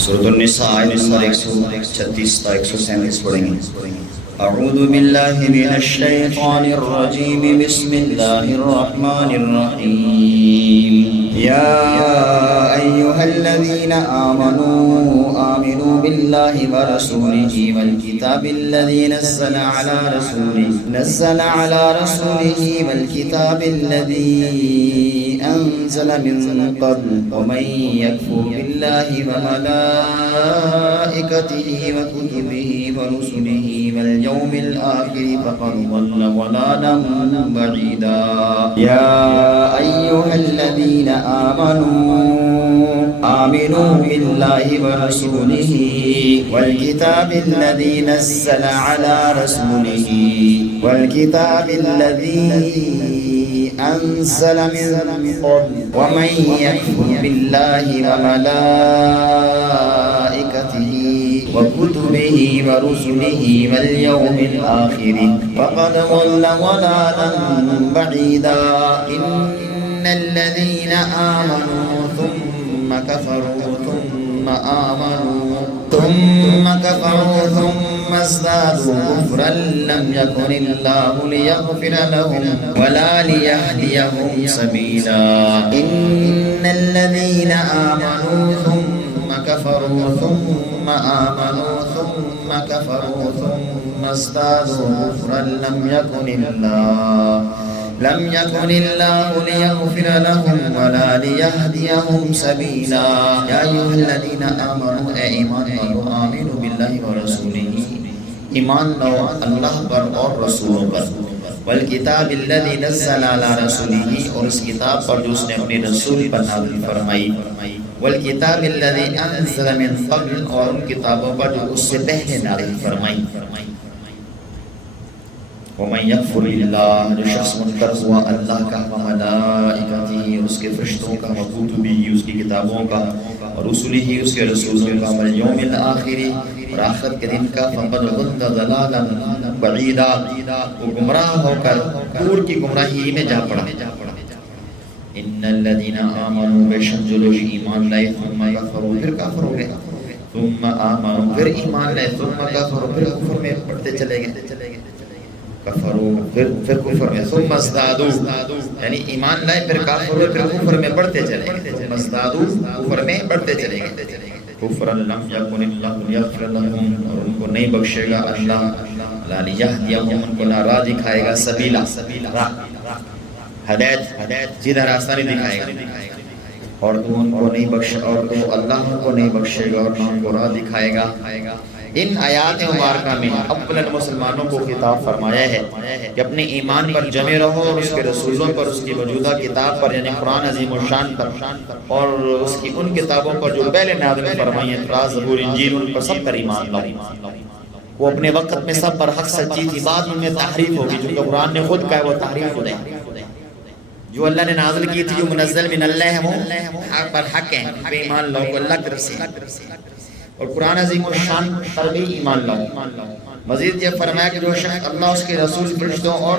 سورۃ النساء نمبر 136 تا 137 پڑھیں گے۔ اعوذ باللہ من الشیطان الرجیم بسم اللہ الرحمن الرحیم یا ایہا الذین آمنوا آمنوا باللہ ورسولہ والکتاب الذی نزل علی رسولہ والکتاب الذی انزل من قبل ومن یکفر باللہ وملائکتہ وکتبہ ورسلہ واليوم الآخر فقد ضل ضلالا بعيدا يا أيها الذين آمنوا بالله ورسوله والكتاب الذي نزل على رسوله والكتاب الذي أنزل من قبل ومن يكفر بالله وملائكته وكتبه ورسله واليوم الآخر فقد ضل ضلالا بعيدا إن الذين آمنوا ثم كفروا ثم ثم ازدادوا كفرا لم يكن الله ليغفر لهم ولا ليهديهم سبيلا إن الذين آمنوا ثم كفروا ثم آمنوا ثم كفروا ثم ازدادوا كفرا لم يكن الله ليغفر لهم ولا ليهديهم سبيلا يا أيها الذين آمنوا ایمان والو آمنوا بالله ورسوله ایمان لو اللہ پر اور رسولوں پر والکتاب الذی نزل علی رسولہ اور اس کتاب پر جو اس نے اپنے رسول پر نازل فرمائی والکتاب الذی انزل من قبل اور ان کتابوں پر جو اس سے پہلے نازل فرمائی ومن یکفر باللہ جو شخص منکر ہوا اللہ کا وملائکتہ اس کے فرشتوں کا وکتبہ اس کی کتابوں کا اور رسولہ اس کے رسولوں کا والیوم الآخر اور آخرت کے دن کا فقد ضل ضلالا بعیدا وہ گمراہ ہو کر دور کی گمراہی میں جا پڑا ان الذین آمنوا بے شک جو لوگ ایمان لائے ثم کفروا پھر کافر ہو گئے ثم آمنوا پھر ایمان لائے ثم کفروا پھر کفر میں پڑھتے چلے گئے کفروا پھر کفر میں ثم ازدادوا یعنی ایمان لائے پھر کافر ہوئے پھر کفر میں بڑھتے چلے گئے ثم ازدادوا کفر میں بڑھتے چلے گئے کفرا لم یکن اللہ لیغفر لهم اور ان کو نہیں بخشے گا اللہ لا لیہدیہم ان کو نہ راہ دکھائے گا سبیلا ہدایت سیدھا راستہ نہیں دکھائے گا اور تو ان کو نہیں بخش اور تو اللہ ان کو نہیں بخشے گا اور نہ ان کو راہ دکھائے گا ان آیات مبارکہ میں اولا مسلمانوں کو خطاب فرمایا ہے کہ اپنے ایمان پر جمے رہو اور اس کے رسولوں پر اس کی موجودہ کتاب پر یعنی قرآن عظیم الشان پر اور اس کی ان کتابوں پر جو پہلے نازل فرمائی ہیں تورات زبور انجیل ان پر سب پر ایمان لاؤ وہ اپنے وقت میں سب پر حق سچی تھی بعد میں تحریف ہوگی جو کہ قرآن نے خود کہا ہے وہ تحریف ہو جائے جو اللہ نے نازل کی تھی جو منزل من اللہ ہے وہ حق پر حق ہے بے ایمان لاؤ کو اللہ کی طرف سے اور قرآن عظیم الشان پر بھی ایمان لاؤ مزید یہ فرمایا کہ جو شخص اللہ اس کے رسول فرشتوں اور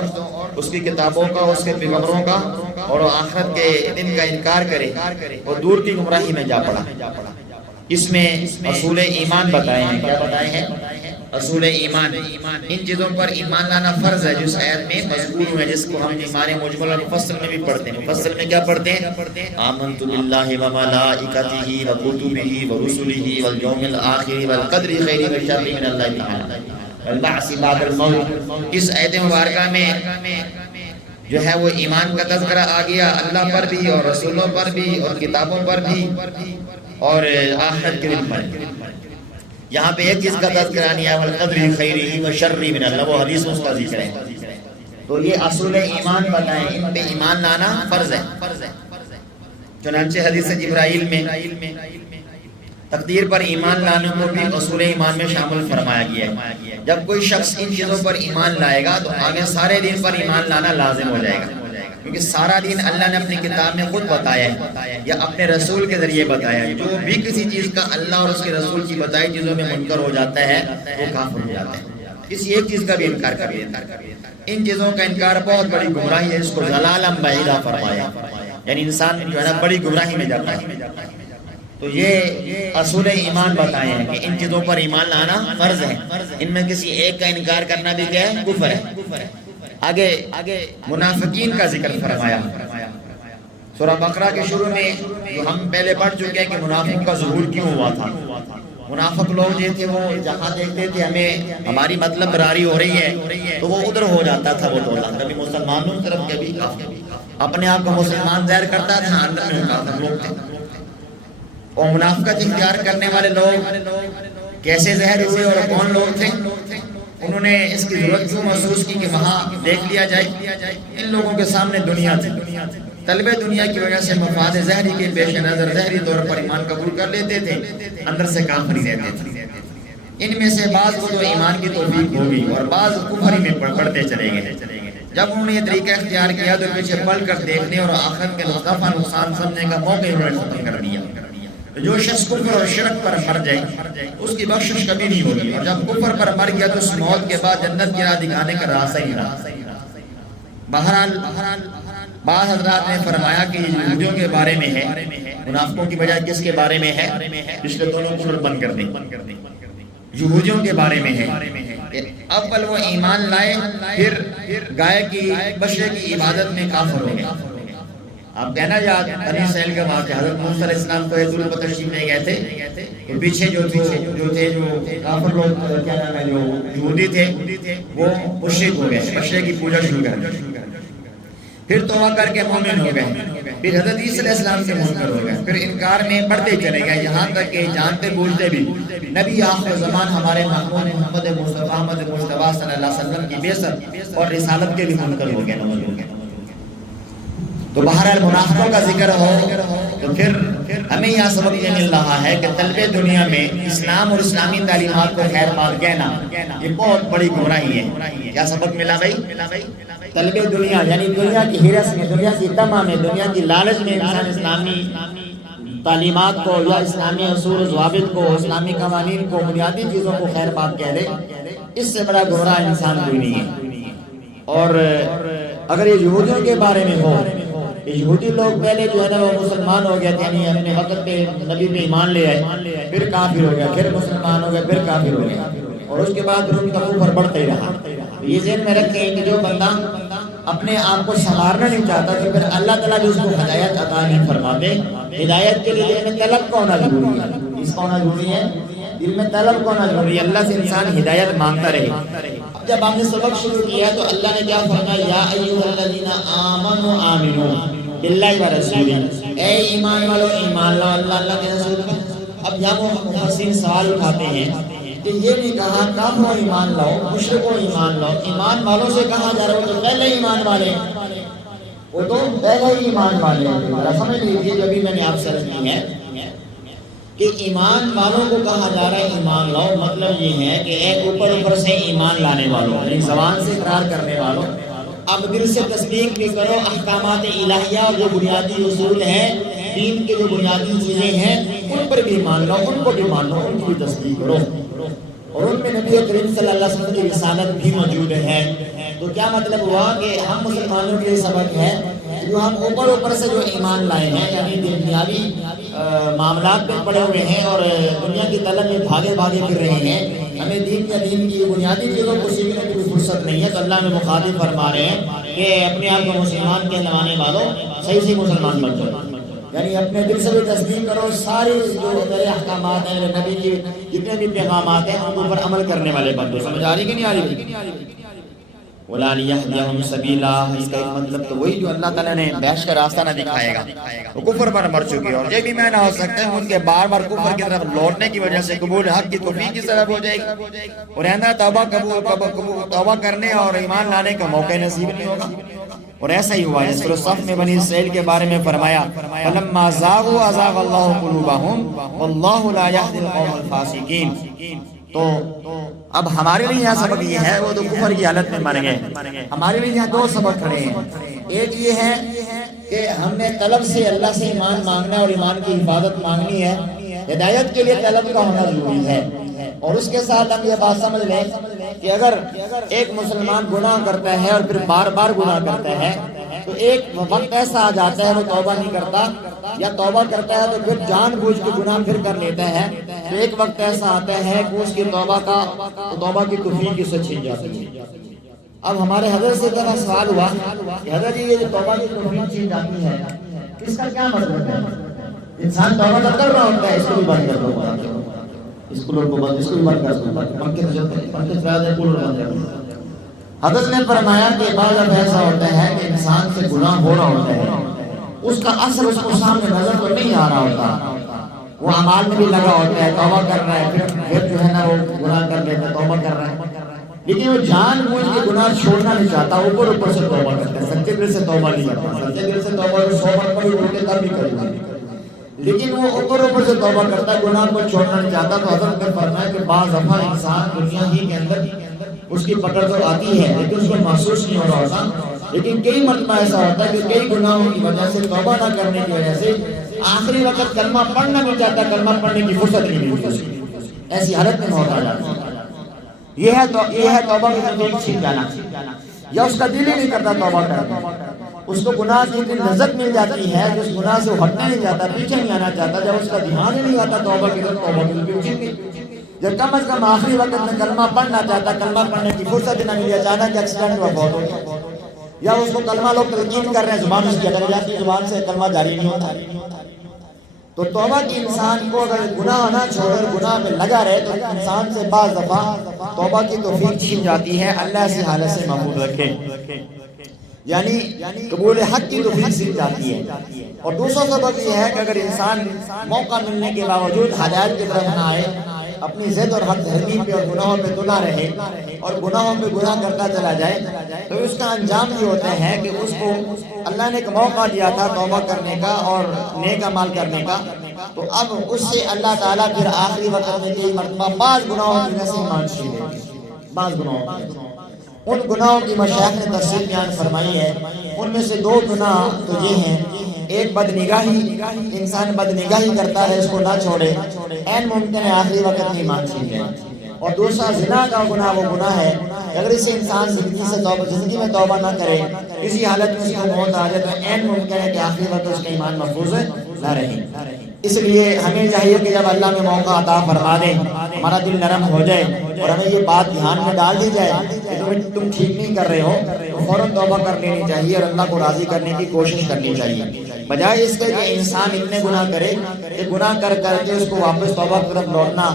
اس کی کتابوں کا اس کے پیغمبروں کا اور آخرت کے دن کا انکار کرے وہ دور کی گمراہی میں جا پڑا اس میں اصول ایمان بتائے ہیں کیا بتائے ہیں اصول ایمان ان چیزوں پر ایمان لانا فرض ہے جس آیت میں مذکور ہوئے جس کو ہم ایمان مجمل اور مفصل میں بھی پڑھتے ہیں مفصل میں کیا پڑھتے ہیں آمنت باللہ وملائکتہ وکتبہ ورسلہ والیوم الآخر والقدر خیر و شر من اللہ تعالی والبعث بعد الموت اس آیت مبارکہ میں جو ہے وہ ایمان کا تذکرہ آ گیا اللہ پر بھی اور رسولوں پر بھی اور کتابوں پر بھی اور آخرت کے دن پر یہاں پہ ایک چیز کا تذکرہ نہیں ہے والقدر خیر و شر من اللہ وہ حدیث میں اس کا ذکر ہے تو یہ اصول ایمان بتائیں ان پہ ایمان لانا فرض ہے چنانچہ حدیث جبرائیل میں تقدیر پر ایمان لانے کو بھی اصول ایمان میں شامل فرمایا گیا ہے جب کوئی شخص ان چیزوں پر ایمان لائے گا تو آگے سارے دین پر ایمان لانا لازم ہو جائے گا کیونکہ سارا دین اللہ نے اپنی کتاب میں خود بتایا ہے یا اپنے رسول کے ذریعے بتایا ہے جو بھی کسی چیز کا اللہ اور اس کے رسول کی بتائی چیزوں میں منکر ہو جاتا ہے وہ کافر ہو جاتا ہے کسی ایک چیز کا بھی انکار کر لیتا ہے ان چیزوں کا انکار بہت بڑی گمراہی ہے اس کو ضلالا بعیدا فرمایا یعنی انسان جو ہے نا بڑی گمراہی میں جاتا ہے تو یہ اصول ایمان بتائے ہیں کہ ان چیزوں پر ایمان لانا فرض ہے، ان میں کسی ایک کا انکار کرنا بھی کیا ہے؟ کفر ہے۔ آگے منافقین کا ذکر فرمایا سورہ بقرہ کے شروع میں، جو ہم پہلے پڑھ چکے ہیں کہ منافق کا ظہور کیوں ہوا تھا۔ منافق لوگ جو تھے وہ جہاں دیکھتے تھے ہماری مطلب براری ہو رہی ہے تو وہ ادھر ہو جاتا تھا، وہ ٹولہ کبھی مسلمانوں کی طرف کبھی اپنے آپ کو مسلمان ظاہر کرتا تھا، اندر میں کافر لوگ تھے۔ اور منافقت اختیار کرنے والے لوگ کیسے ظاہر ہوئے اور کون لوگ تھے؟ انہوں نے اس کی ضرورت کیوں محسوس کی کہ وہاں دیکھ لیا جائے؟ ان لوگوں کے سامنے دنیا تھی، طلب دنیا کی وجہ سے مفاد ظاہری کے پیش نظر ظاہری طور پر ایمان قبول کر لیتے تھے، اندر سے کافر ہی رہتے تھے۔ ان میں سے بعض کو تو ایمان کی توفیق ہوگی اور بعض کفر میں پڑھتے چلے گئے۔ جب انہوں نے یہ طریقہ اختیار کیا تو پیچھے پل کر دیکھنے اور آخرت کے نفع نقصان سمجھنے کا موقع انہوں نے ختم کر دیا۔ جو شخص کفر اور شرک پر مر جائے اس کی بخشش کبھی نہیں ہوگی، اور جب کفر پر مر گیا تو اس موت کے بعد جنت کی راہ دکھانے کا راستہ ہی رہا۔ بہرحال بعض حضرات نے فرمایا کہ یہ یہودیوں کے بارے میں ہے، منافقوں کی بجائے کس کے بارے میں ہے؟ پچھلے دونوں کفر بند کر دیں، یہودیوں کے بارے میں ہے۔ اول وہ ایمان لائے، پھر گائے کی بچے کی عبادت میں کافر ہو گئے۔ آپ کہنا یاد بنی اسرائیل کا واقعہ، حضرت موسیٰ علیہ السلام کو ایک پر تشریف لے گئے تھے تو پیچھے جو کافر لوگ کیا نام ہے، جو یہودی تھے وہ مشرک ہو گئے، بچے کی پوجا شروع کر دی، پھر توبہ کر کے مومن ہو گئے، پھر حضرت عیسیٰ علیہ السلام سے منکر ہو گئے، پھر انکار میں بڑھتے چلے گئے، یہاں تک کہ جانتے بوجھتے بھی نبی آخر زمان ہمارے محمود محمد مصطفیٰ صلی اللہ علیہ وسلم کی بعثت اور رسالت کے بھی منکر ہو گئے۔ تو بہرحال منافقوں کا ذکر ہو تو پھر ہمیں یہاں سبق یہ مل رہا ہے کہ طلب دنیا میں اسلام اور اسلامی تعلیمات کو خیر بات کہنا یہ بہت بڑی گمراہی ہے۔ کیا سبق ملا بھائی؟ طلب دنیا یعنی دنیا کی ہرس میں، دنیا کی تمام میں، دنیا کی لالچ میں انسان اسلامی تعلیمات کو یا اسلامی اصول و ضوابط کو، اسلامی قوانین کو، بنیادی چیزوں کو خیر بات کہہ لے، اس سے بڑا گمراہ انسان کوئی نہیں ہے۔ اور اگر یہ یہودیوں کے بارے میں ہو، یہودی لوگ پہلے جو ہے نا وہ مسلمان ہو گئے تھے، یعنی اپنے وقت پہ نبی پہ ایمان لے آئے، پھر کافر ہو گیا، پھر مسلمان ہو گئے، پھر کافر ہو گئے، اور اس کے بعد ان کا کفر بڑھتا ہی رہا۔ یہ ذہن میں رکھیں کہ جو بندہ اپنے آپ کو سنوارنا نہیں چاہتا تو پھر اللہ تعالیٰ بھی اس کو ہدایت عطا نہیں فرماتے۔ ہدایت کے لیے دل میں طلب کا ہونا ضروری ہے، اس کا ہونا ضروری ہے، دل میں طلب کا ہونا ضروری ہے، اللہ سے انسان ہدایت مانگتا رہے۔ جب ہم نے سبق شروع کیا تو اللہ نے کیا فرمایا؟ یا ایھا الذین آمنوا آمنوا باللہ و رسولہ، اے ایمان والو ایمان لاؤ اللہ کے رسول پر۔ اب یہاں وہ محسن سوال اٹھاتے ہیں کہ یہ نہیں کہا کافروں ایمان لاؤ، مشرکوں ایمان لاؤ، ایمان والوں سے کہا جا رہا ہے وہ تو پہلے ایمان والے ہیں، وہ تو پہلے ہی ایمان والے ہیں۔ سمجھ لیجیے جو ابھی میں نے آپ سے عرض کی ہے کہ ایمان والوں کو کہا جا رہا ہے ایمان لاؤ، مطلب یہ ہے کہ ایک اوپر سے ایمان لانے والوں، یعنی زبان سے اقرار کرنے والوں، اب دل سے تصدیق بھی کرو، احکامات الہیہ اور جو بنیادی اصول ہیں، دین کے جو بنیادی چیزیں ہیں ان پر بھی مان لو، ان کو بھی مان لو، ان کی بھی تصدیق کرو، اور ان میں نبی کریم صلی اللہ علیہ وسلم کی رسالت بھی موجود ہے۔ تو کیا مطلب ہوا کہ ہم مسلمانوں کے سبق ہے جو ہم اوپر سے جو ایمان لائے ہیں، یعنی دنیاوی معاملات میں پڑے ہوئے ہیں اور دنیا کی طلب میں بھاگے پھر رہے ہیں، ہمیں دین کی بنیادی چیزوں کو سیکھنے کی بھی فرصت نہیں ہے، تو اللہ میں مخاطب فرما رہے ہیں کہ اپنے آپ کو مسلمان کہلوانے والوں صحیح مسلمان بن جاؤ، یعنی اپنے دل سے بھی تصدیق کرو، ساری جو میرے احکامات ہیں، نبی کے جتنے بھی پیغامات ہیں ان پر عمل کرنے والے بن جاؤ۔ سمجھ آ رہی کہ نہیں آ رہی؟ وَلَا لِيَهْدِيَهُمْ سَبِيلًا، اس کا ایک مطلب تو وہی جو اللہ تعالیٰ نے بحث کا راستہ نہ دکھائے گا، وہ کفر پر مر چکے، اور یہ بھی میں نہ ہو سکتا ہے ان کے بار بار کفر کی طرف لوٹنے کی وجہ سے قبول حق کی توفیق کی سبب ہو جائے گی، اور آئندہ توبہ کرنے اور ایمان لانے کا موقع نصیب نہیں ہوگا۔ اور ایسا ہی ہوا، سورۃ الصف میں بنی اسرائیل کے بارے میں فرمایا فَلَمَّا زَاغُوا أَزَاغَ اللَّهُ قُلُوبَهُمْ وَاللَّهُ لَا يَهْدِي الْقَوْمَ الْفَاسِقِينَ۔ تو اب ہمارے لیے یہاں سبق یہ ہے، وہ تو کفر کی حالت میں مر گئے، ہمارے لیے یہاں دو سبق کھڑے ہیں۔ ایک یہ ہے کہ ہم نے طلب سے اللہ سے ایمان مانگنا اور ایمان کی حفاظت مانگنی ہے، ہدایت کے لیے طلب کا ہونا ضروری ہے، اور اس کے ساتھ ہم یہ بات سمجھ لیں کہ اگر ایک مسلمان گناہ کرتا ہے اور پھر بار بار گناہ کرتا ہے تو ایک وقت ایسا آ جاتا ہے وہ توبہ نہیں کرتا، یا توبہ کرتا ہے تو پھر جان بوجھ کے گناہ پھر کر لیتا ہے، تو ایک وقت ایسا آتا ہے کہ اس کی توبہ کی توفیق اس سے چھین جاتی ہے۔ اب ہمارے حضرت سے ذرا سوال ہوا کہ حضرت جی یہ جو توبہ کی توفیق چھین جاتی ہے اس کا کیا مطلب ہے؟ انسان توبہ تو کر رہا ہوتا ہے، اس کو بھی بند کر دو، اس کو بھی بند کر دو، حضرت نے فرمایا کہ بعض اب ایسا ہوتا ہے کہ انسان سے گناہ ہو رہا ہوتا ہے، اس کا اثر اس کو سامنے نظر تو نہیں آ رہا ہوتا، وہ اعمال میں بھی لگا ہوتا ہے، توبہ کر رہا ہے، پھر جو ہے نا وہ گناہ کر لیتا ہے، توبہ کر رہا ہے، لیکن وہ جان بوجھ کے گناہ چھوڑنا نہیں چاہتا، اوپر سے توبہ کرتا ہے، سچے دل سے توبہ نہیں کرتا، سچے دل سے توبہ 100 مرتبہ بھی ہوتے تب بھی کرتا ہے، لیکن وہ اوپر سے توبہ کرتا ہے، گناہ کو چھوڑنا نہیں چاہتا۔ تو حضرت نے فرمایا کہ بعض دفعہ انسان دنیا ہی کے اندر اس کی پکڑ تو آتی ہے لیکن اس کو محسوس نہیں ہو رہا ہوتا، لیکن کئی مرتبہ ایسا ہوتا ہے کہ کئی گناہوں کی وجہ سے، توبہ نہ کرنے کی وجہ سے آخری وقت کلمہ پڑھنا نہیں چاہتا، کلمہ پڑھنے کی فرصت نہیں ملتی، ایسی حالت میں ہوتا جاتا ہے۔ یہ ہے توبہ کی توفیق چھین جانا، یا اس کا دل ہی نہیں کرتا توبہ کرنا، اس کو گناہ کی اتنی لذت مل جاتی ہے کہ اس گناہ سے ہٹنا نہیں چاہتا، پیچھے نہیں آنا چاہتا، جب اس کا دھیان ہی نہیں آتا توبہ کی طرف، توبہ کی توفیق چھین گئی۔ جب کم از کم آخری وقت میں کلمہ پڑھنا چاہتا، کلمہ پڑھنے کی فرصت نہ ملی، اچانک ایکسیڈنٹ ہوا، فوت ہو گیا، یا اس کو کلمہ لوگ تلقین کر رہے ہیں، زبان اس کی اٹک جاتی ہے، زبان سے کلمہ جاری نہیں ہوتا۔ تو توبہ کی انسان کو اگر گناہ نہ چھوڑے، گناہ میں لگا رہے، تو انسان سے بعض دفعہ توبہ کی توفیق چھین جاتی ہے۔ اللہ سے حالت سے محفوظ رکھے، یعنی قبول حق کی توفیق چھین جاتی ہے۔ اور دوسرا سبب یہ ہے کہ اگر انسان موقع ملنے کے باوجود ہدایت کی طرف نہ آئے، اپنی ضد اور حق دھرمی پہ اور گناہوں پہ تو نہ رہے، اور گناہوں پہ گناہ کرتا چلا جائے، تو اس کا انجام یہ ہوتا ہے کہ اس کو اللہ نے ایک موقع دیا تھا توبہ کرنے کا اور نیک اعمال کرنے کا، تو اب اس سے اللہ تعالیٰ پھر آخری وقت میں کئی مرتبہ بعض گناہوں کی نصیب مانچی ہے، بعض گناہوں کی، ان گناہوں کی مشائخ نے تفصیل بیان فرمائی ہے۔ ان میں سے 2 گناہ تو یہ ہیں، ایک بدنگاہی، انسان بدنگاہی کرتا ہے، اس کو نہ چھوڑے، این ممکن ہے آخری وقت نہیں مانچی ہے، اور دوسرا زنا کا گناہ، وہ گناہ ہے اگر اسے انسان زندگی میں توبہ نہ کرے، کسی حالت میں اس کو موت آ جائے، تو این ممکن ہے کہ آخری وقت اس کا ایمان محفوظ نہ رہے۔ اس لیے ہمیں چاہیے کہ جب اللہ میں موقع عطا فرما دے، ہمارا دل نرم ہو جائے اور ہمیں یہ بات دھیان میں ڈال دی جائے کہ تم ٹھیک نہیں کر رہے ہو، تو فوراً توبہ کر لینی چاہیے اور اللہ کو راضی کرنے کی کوشش کرنی چاہیے، بجائے اس کے کہ انسان اتنے گناہ کرے کہ گناہ کر کے اس کو واپس توبہ کی طرف لوٹنا،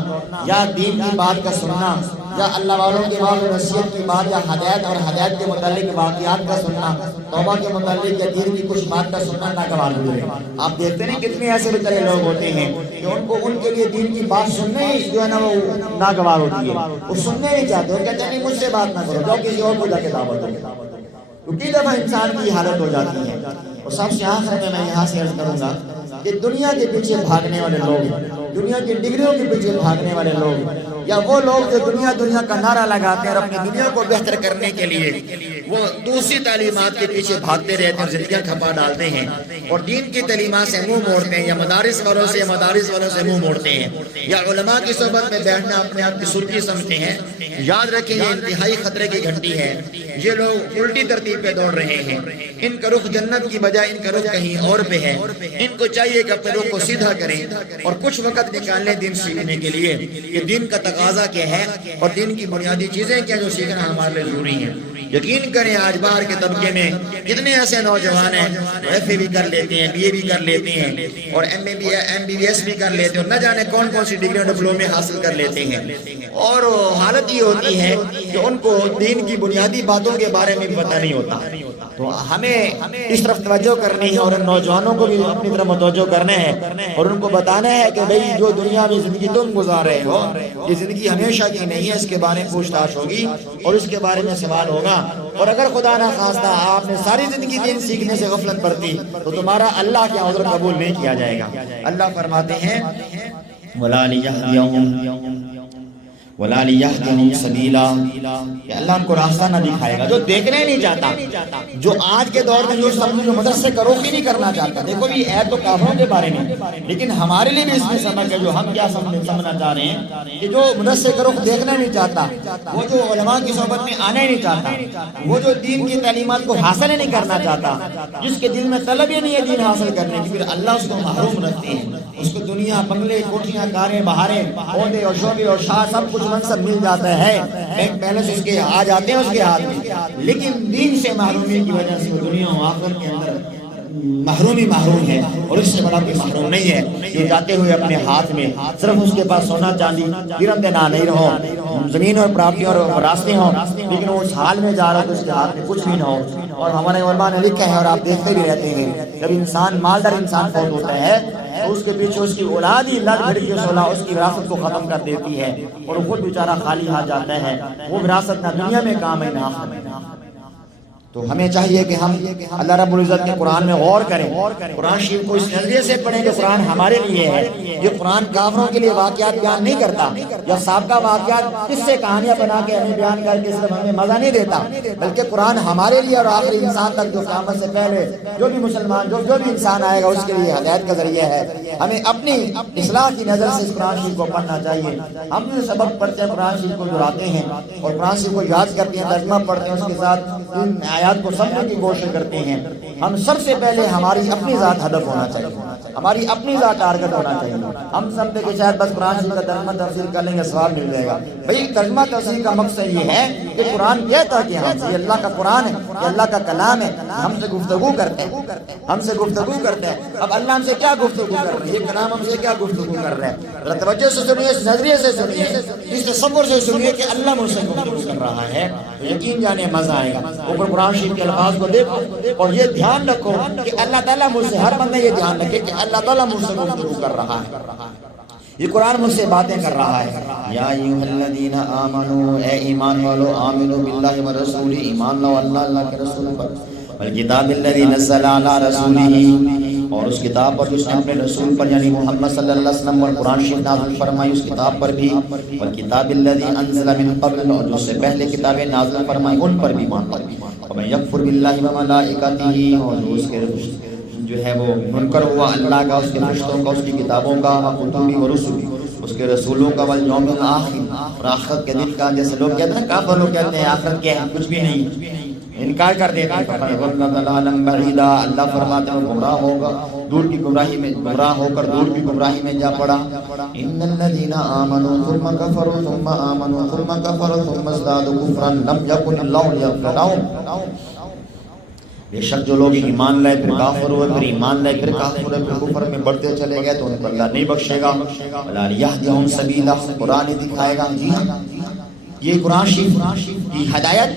یا دین کی بات کا سننا، یا اللہ والوں کے بعد نصیحت کی بات، یا ہدایت اور ہدایت کے متعلق واقعات کا سننا، توبہ کے متعلق یا دین کی کچھ بات کا سننا ناگوار ہوئے۔ آپ دیکھتے ہیں کتنے ایسے بچے لوگ ہوتے ہیں کہ ان کے لیے دین کی بات سننے ہی جو ہے نا وہ ناگوار ہوتی ہے، وہ سننے نہیں چاہتے، وہ کہتے ہیں نہیں مجھ سے بات نہ کرو، جاؤ کسی اور کو جا کے دعوت دو۔ تو کئی دفعہ انسان کی حالت ہو جاتی ہے۔ اور سب سے آخر میں یہاں سے عرض کروں گا کہ دنیا کے پیچھے بھاگنے والے لوگ، دنیا کی ڈگریوں کے پیچھے بھاگنے والے لوگ، یا وہ لوگ جو دنیا کا نعرہ لگاتے ہیں اور اپنی دنیا کو بہتر کرنے کے لیے وہ دوسری تعلیمات کے پیچھے بھاگتے رہتے ہیں اور زندگیاں کھپا ڈالتے ہیں، اور دین کی تعلیمات سے منہ موڑتے ہیں، یا مدارس والوں سے منہ موڑتے ہیں، یا علماء کی صحبت میں بیٹھنا اپنے آپ کی سرخی سمجھتے ہیں، یاد رکھیں یہ انتہائی خطرے کی گھنٹی ہے۔ یہ لوگ الٹی ترتیب پہ دوڑ رہے ہیں، ان کا رخ جنت کی بجائے ان کا رخ کہیں اور پہ ہے۔ ان کو چاہیے کہ اپنے رخ کو سیدھا کریں اور کچھ وقت نکالیں دین سیکھنے کے لیے کہ دین کا تقاضا کیا ہے اور دین کی بنیادی چیزیں کیا جو سیکھنا ہمارے لیے ضروری ہیں۔ یقین کریں آج باہر کے طبقے میں کتنے ایسے نوجوان ہیں جو ایف اے بھی کر لیتے ہیں، بی اے بھی کر لیتے ہیں، اور ایم بی بی ایس بھی کر لیتے ہیں، اور نہ جانے کون کون سی ڈگریاں ڈپلومے حاصل کر لیتے ہیں، اور حالت یہ ہوتی ہے کہ ان کو دین کی بنیادی باتوں کے بارے میں بھی پتہ نہیں ہوتا۔ تو ہمیں اس طرف توجہ کرنی ہے اور ان نوجوانوں کو بھی اپنی طرف متوجہ کرنا ہے اور ان کو بتانا ہے کہ بھئی جو دنیا میں زندگی تم گزار رہے ہو یہ زندگی ہمیشہ کی نہیں ہے، اس کے بارے میں پوچھ تاچھ ہوگی اور اس کے بارے میں سوال ہوگا، اور اگر خدا نہ خواستہ آپ نے ساری زندگی دین سیکھنے سے غفلت برتی تو تمہارا اللہ کے عذر قبول نہیں کیا جائے گا۔ اللہ فرماتے ہیں وَلَا لِيَهْدِيَهُمْ وَلَا لِيَهْدِهُمْ سَبِيلًا کہ اللہ ان کو راستہ نہ دکھائے گا، جو دیکھنا ہی نہیں چاہتا، جو آج کے دور میں جو مدرسے کا رخ ہی نہیں کرنا چاہتا۔ دیکھو یہ ہے تو کافروں کے بارے میں، لیکن ہمارے لیے بھی اس میں سبق ہے۔ جو ہم کیا سمجھنا چاہ رہے ہیں کہ جو مدرسے کا رخ دیکھنا ہی نہیں چاہتا، وہ جو علماء کی صحبت میں آنا ہی نہیں چاہتا، وہ جو دین کی تعلیمات کو حاصل ہی نہیں کرنا چاہتا، جس کے دل میں طلب ہی نہیں ہے دین حاصل کرنے کی، پھر اللہ اس کو محروم رکھتے ہیں۔ اس کو دنیا، بنگلے، کوٹھیاں، کاریں، بہاریں، عہدے اور شعبے اور شاہ سب کچھ منصب مل جاتا ہے، بینک بیلنس اس کے آ جاتے ہیں اس کے ہاتھ میں، لیکن دین سے محرومی کی وجہ سے وہ دنیا و آخرت کے اندر محروم ہے، اور اس سے بڑا کوئی محروم نہیں ہے جو جاتے ہوئے اپنے ہاتھ میں صرف اس کے پاس سونا چاندی گرم دینا نہیں رہو، زمین اور پراپرٹی اور راستے ہوں، لیکن وہ اس حال میں جا رہا تو اس کے ہاتھ میں کچھ بھی نہ ہو۔ اور ہمارے علماء نے لکھا ہے اور آپ دیکھتے بھی رہتے ہیں، جب انسان مالدار انسان فوت ہوتا ہے تو اس کے پیچھے اس کی اولاد ہی لگ بھڑ کے اس کی وراثت کو ختم کر دیتی ہے، اور وہ خود بیچارہ خالی ہاتھ جاتا ہے، وہ وراثت نہ دنیا میں کام ہے نہ آخرت میں۔ تو ہمیں چاہیے کہ ہم اللہ رب العزت کے قرآن میں غور کریں، قرآن شریف کو اس نظریے سے پڑھیں کہ قرآن ہمارے لیے ہے۔ یہ قرآن کافروں کے لیے واقعات بیان نہیں کرتا، یا سابقہ واقعات کس سے کہانیاں بنا کے ہمیں بیان کر کے صرف ہمیں مزہ نہیں دیتا، بلکہ قرآن ہمارے لیے اور آخری انسان تک جو قیامت سے پہلے جو بھی مسلمان جو بھی انسان آئے گا اس کے لیے ہدایت کا ذریعہ ہے۔ ہمیں اپنی اصلاح کی نظر سے اس قرآن شریف کو پڑھنا چاہیے۔ ہم جو سبق پڑھتے ہیں قرآن شریف کو دہراتے ہیں اور قرآن شریف کو یاد کرتے ہیں، ترجمہ پڑھتے ہیں، اس کے ساتھ ان آیات کو سمجھنے کی کوشش کرتے ہیں، ہم سب سے پہلے ہماری اپنی ذات ہدف ہونا چاہیے، ہماری اپنی ذات ٹارگٹ ہونا چاہیے۔ ہم سمجھتے کہ شاید بس قرآن شریف کا ترجمہ تفسیر کر لیں گے ثواب مل جائے گا۔ بھئی ترجمہ تفسیر کا مقصد یہ ہے کہ قرآن کہتا کہ یہ اللہ کا قرآن ہے، یہ اللہ کا کلام ہے، ہم سے گفتگو کرتے ہیں، ہم سے گفتگو کرتے ہیں۔ اب اللہ ہم سے کیا گفتگو کر رہے ہیں، یہ کلام ہم سے کیا گفتگو کر رہے ہیں، ذرا توجہ سے سنیے، اس نظریے سے سنیے، اس تصور سے سنیے کہ اللہ مجھ سے گفتگو کر رہا ہے، یقین جانے مزہ آئے گا۔ اوپر قرآن شریف کے الفاظ کو دیکھو اور یہ دھیان رکھو کہ اللہ تعالیٰ مجھ سے، ہر بندہ یہ دھیان رکھے کہ اللہ تعالیٰ مجھ سے گفتگو کر رہا ہے، یہ قرآن مجھ سے باتیں کر رہا ہے۔ یا ایھا الذین آمنوا، اے ایمان والو، آمنوا باللہ ورسولہ، ایمان لاؤ اللہ کے رسول پر، والکتاب الذی نزل علی رسولہ، اور اس کتاب پر جس نے اپنے رسول پر یعنی محمد صلی اللہ علیہ وسلم پر قرآن شریف نازل فرمائی، اس کتاب پر بھی، والکتاب الذی انزل من قبل، اور جو سے پہلے کتابیں نازل فرمائی ان پر بھی ایمان لاؤ۔ ومن یکفر باللہ وملائکتہ، اور جو اس کے جو ہے وہ منکر ہوا اللہ کا، اس کے فرشتوں کا، اس کی کتابوں کا، وکتبہ ورسلہ، اس کے رسولوں کا، والیوم الآخر، اور آخرت کے دن کا۔ جیسے لوگ کہتے ہیں، کافر لوگ کہتے ہیں آخرت کیا ہے، کچھ بھی نہیں، انکار کر دیتے ہیں، اللہ فرماتے ہیں گمراہ ہوگا، دور کی گمراہی میں، گمراہ ہو کر دور کی گمراہی میں جا پڑا۔ ان الذین آمنوا ثم کفروا ثم آمنوا ثم کفروا ثم ازدادوا کفرا لم یکن اللہ لیغفر لهم، بے شک جو لوگ ایمان لائے پھر کافر ہوئے، پھر ایمان لائے پھر کافر ہوئے، پھر کفر میں بڑھتے چلے گئے تو ان کو اللہ نہیں بخشے گا۔ ولا یہدیہم سبیلا، قرآن دکھائے گا۔ جی ہاں، یہ قرآن شریف کی ہدایت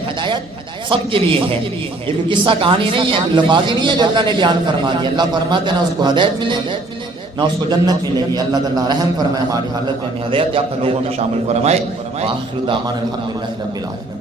سب کے لیے ہے، یہ کوئی قصہ کہانی نہیں ہے، لفاظی نہیں ہے جو اللہ نے بیان فرما دیا۔ اللہ فرماتے ہیں نہ اس کو ہدایت ملے گی نہ اس کو جنت ملے گی۔ اللہ تعالیٰ رحم فرمائے، ہماری حالت میں ہدایت یا پھر لوگوں میں شامل فرمائے۔ وآخر دعوانا الحمدللہ رب العالمین۔